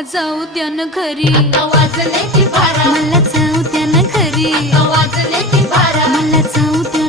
मला जाऊ द्या ना घरी, वाजले की बारा, मला जाऊ द्या ना घरी, वाजले की बारा, मला जाऊ द्या